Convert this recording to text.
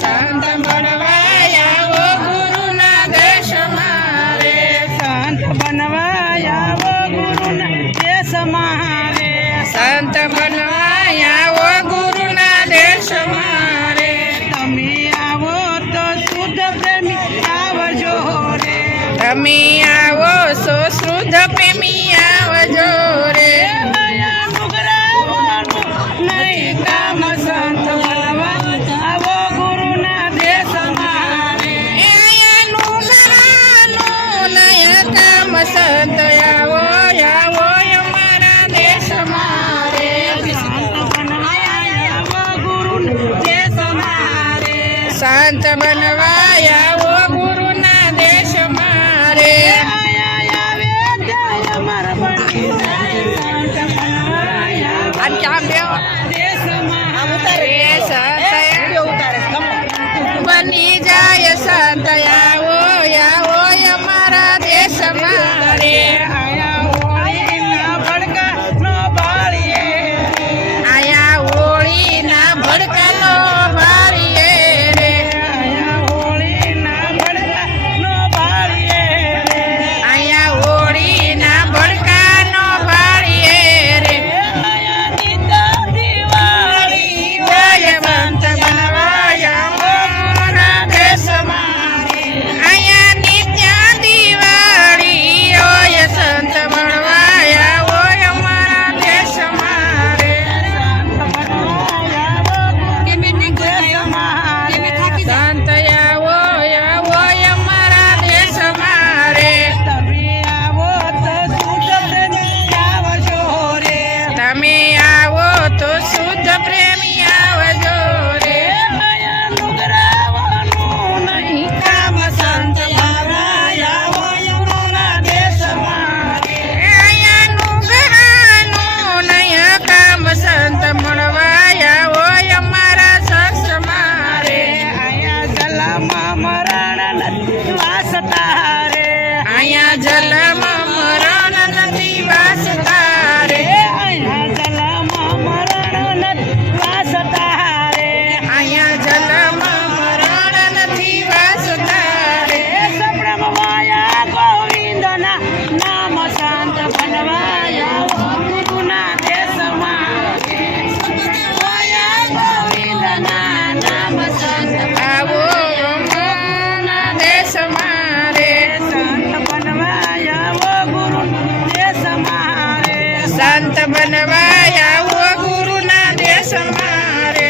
સંત બનવાયા ઓ ગુરુના દેશ મારે. સંત બનવાયા ઓ ગુરુના દેશ મારે સંત બનવાયા ઓ ગુરુના દેશ મારે તમે આવો તો શુદ્ધ પ્રેમી, આવજો. રે આવો સો શુદ્ધ પ્રેમિયા સંત બનવાયા ઓ ગુરુના દેશ મારે મારા Tô tudo premiado. શાંત બનવા આવો ગુરુના દેશ મારે